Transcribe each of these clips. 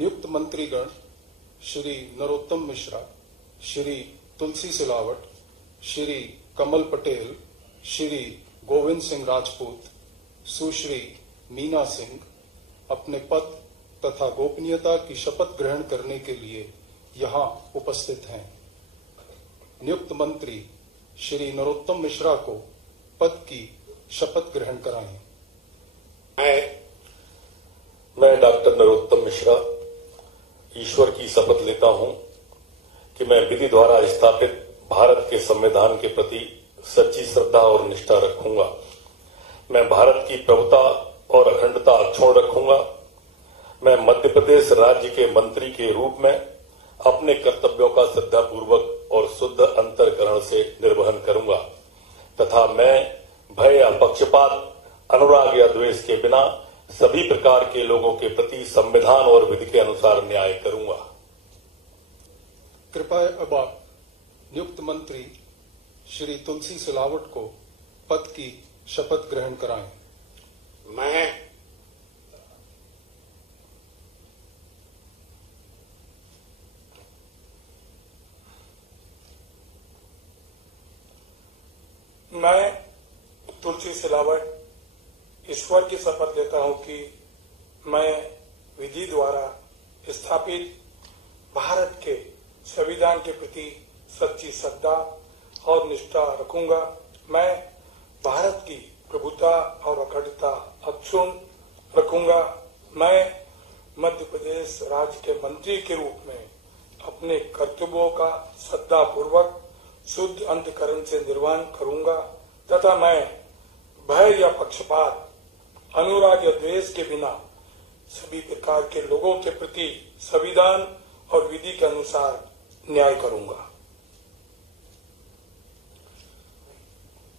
नियुक्त मंत्रीगण श्री नरोत्तम मिश्रा, श्री तुलसी सिलावट, श्री कमल पटेल, श्री गोविंद सिंह राजपूत, सुश्री मीना सिंह अपने पद तथा गोपनीयता की शपथ ग्रहण करने के लिए यहाँ उपस्थित हैं। नियुक्त मंत्री श्री नरोत्तम मिश्रा को पद की शपथ ग्रहण कराएं। मैं डॉक्टर नरोत्तम मिश्रा ईश्वर की शपथ लेता हूं कि मैं विधि द्वारा स्थापित भारत के संविधान के प्रति सच्ची श्रद्धा और निष्ठा रखूंगा। मैं भारत की प्रभुता और अखंडता अक्षुण्ण रखूंगा। मैं मध्य प्रदेश राज्य के मंत्री के रूप में अपने कर्तव्यों का श्रद्धापूर्वक और शुद्ध अंतःकरण से निर्वहन करूंगा तथा मैं भय या पक्षपात, अनुराग या द्वेष के बिना सभी प्रकार के लोगों के प्रति संविधान और विधि के अनुसार न्याय करूंगा। कृपया अब आप नियुक्त मंत्री श्री तुलसी सिलावट को पद की शपथ ग्रहण कराएं। मैं तुलसी सिलावट ईश्वर की शपथ लेता हूं कि मैं विधि द्वारा स्थापित भारत के संविधान के प्रति सच्ची श्रद्धा और निष्ठा रखूंगा। मैं भारत की प्रभुता और अखंडता अक्षुण्ण रखूंगा। मैं मध्य प्रदेश राज्य के मंत्री के रूप में अपने कर्तव्यों का श्रद्धापूर्वक शुद्ध अंतःकरण से निर्वहन करूंगा तथा मैं भय या पक्षपात, अनुराग या द्वेष के बिना सभी प्रकार के लोगों के प्रति संविधान और विधि के अनुसार न्याय करूंगा।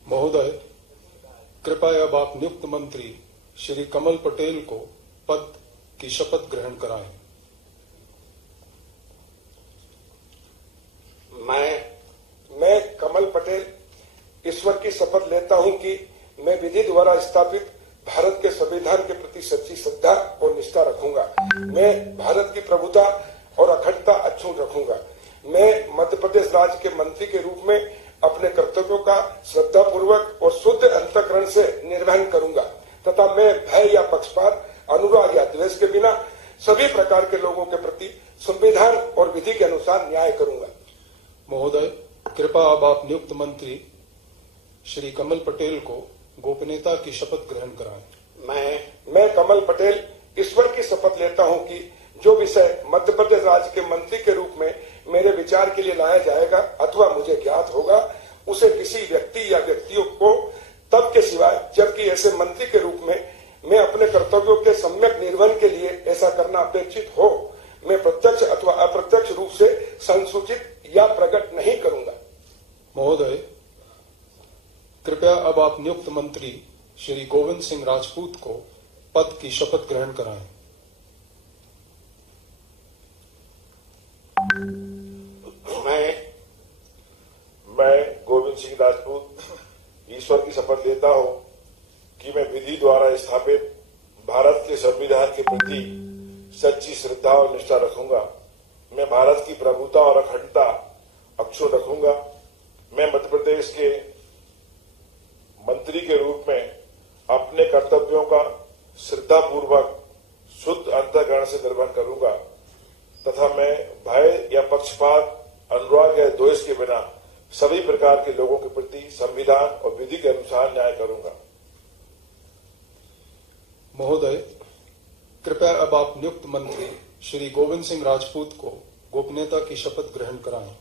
महोदय, कृपया अब आप नियुक्त मंत्री श्री कमल पटेल को पद की शपथ ग्रहण कराएं। मैं कमल पटेल ईश्वर की शपथ लेता हूं कि मैं विधि द्वारा स्थापित भारत के संविधान के प्रति सच्ची श्रद्धा और निष्ठा रखूंगा। मैं भारत की प्रभुता और अखंडता अक्षुण्ण रखूंगा। मैं मध्य प्रदेश राज्य के मंत्री के रूप में अपने कर्तव्यों का श्रद्धापूर्वक और शुद्ध अंतःकरण से निर्वहन करूंगा तथा मैं भय या पक्षपात, अनुराग या द्वेष के बिना सभी प्रकार के लोगों के प्रति संविधान और विधि के अनुसार न्याय करूंगा। महोदय, कृपया अब आप नियुक्त मंत्री श्री कमल पटेल को गोपनीयता की शपथ ग्रहण कराएं। मैं कमल पटेल ईश्वर की शपथ लेता हूं कि जो विषय मध्य प्रदेश राज्य के मंत्री के रूप में मेरे विचार के लिए लाया जाएगा अथवा मुझे ज्ञात होगा, उसे किसी व्यक्ति या व्यक्तियों को तब के सिवाय जबकि ऐसे मंत्री के रूप में मैं अपने कर्तव्यों के सम्यक निर्वहन के लिए ऐसा करना अपेक्षित हो, मैं प्रत्यक्ष अथवा अप्रत्यक्ष रूप से संसूचित या प्रकट नहीं करूंगा। महोदय, कृपया अब आप नियुक्त मंत्री श्री गोविंद सिंह राजपूत को पद की शपथ ग्रहण कराएं। मैं गोविंद सिंह राजपूत ईश्वर की शपथ लेता हूं कि मैं विधि द्वारा स्थापित भारत के संविधान के प्रति सच्ची श्रद्धा और निष्ठा रखूंगा। मैं भारत की प्रभुता और अखंडता अक्षुण्ण रखूंगा। मैं मध्य प्रदेश के मंत्री के रूप में अपने कर्तव्यों का श्रद्धापूर्वक शुद्ध अंतःकरण से निर्वहन करूंगा तथा मैं भय या पक्षपात, अनुराग या द्वेष के बिना सभी प्रकार के लोगों के प्रति संविधान और विधि के अनुसार न्याय करूंगा। महोदय, कृपया अब आप नियुक्त मंत्री श्री गोविंद सिंह राजपूत को गोपनीयता की शपथ ग्रहण कराएं।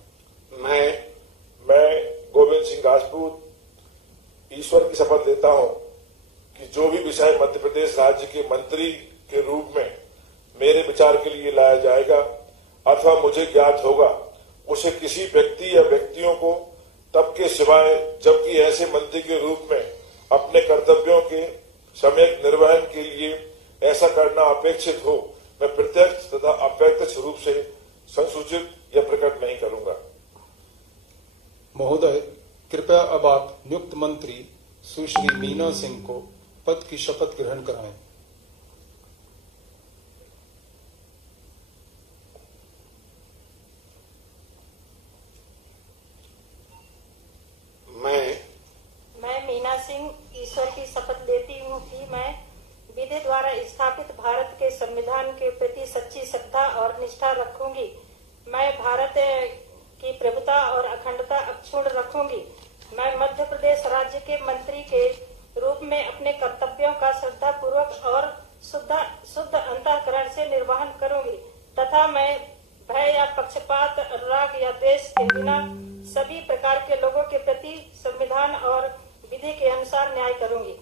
मैं गोविंद सिंह राजपूत ईश्वर की शपथ लेता हूं कि जो भी विषय मध्य प्रदेश राज्य के मंत्री के रूप में मेरे विचार के लिए लाया जाएगा अथवा मुझे ज्ञात होगा, उसे किसी व्यक्ति या व्यक्तियों को तब के सिवाय जबकि ऐसे मंत्री के रूप में अपने कर्तव्यों के सम्यक निर्वहन के लिए ऐसा करना अपेक्षित हो, मैं प्रत्यक्ष तथा अप्रत्यक्ष रूप से संसूचित या प्रकट नहीं करूंगा। महोदय, कृपया अब आप नियुक्त मंत्री सुश्री मीना सिंह को पद की शपथ ग्रहण कराएं। सिंह ईश्वर की शपथ लेती हूँ कि मैं विधि द्वारा स्थापित भारत के संविधान के प्रति सच्ची श्रद्धा और निष्ठा रखूंगी। मैं भारत की प्रभुता और अखंडता अक्षुण्ण रखूंगी। मैं मध्य प्रदेश राज्य के मंत्री के रूप में अपने कर्तव्यों का श्रद्धा पूर्वक और शुद्ध अंतःकरण से निर्वहन करूंगी तथा मैं भय या पक्षपात, राग या द्वेष के बिना सभी प्रकार के लोगों के प्रति संविधान और विधि के अनुसार न्याय करूंगी।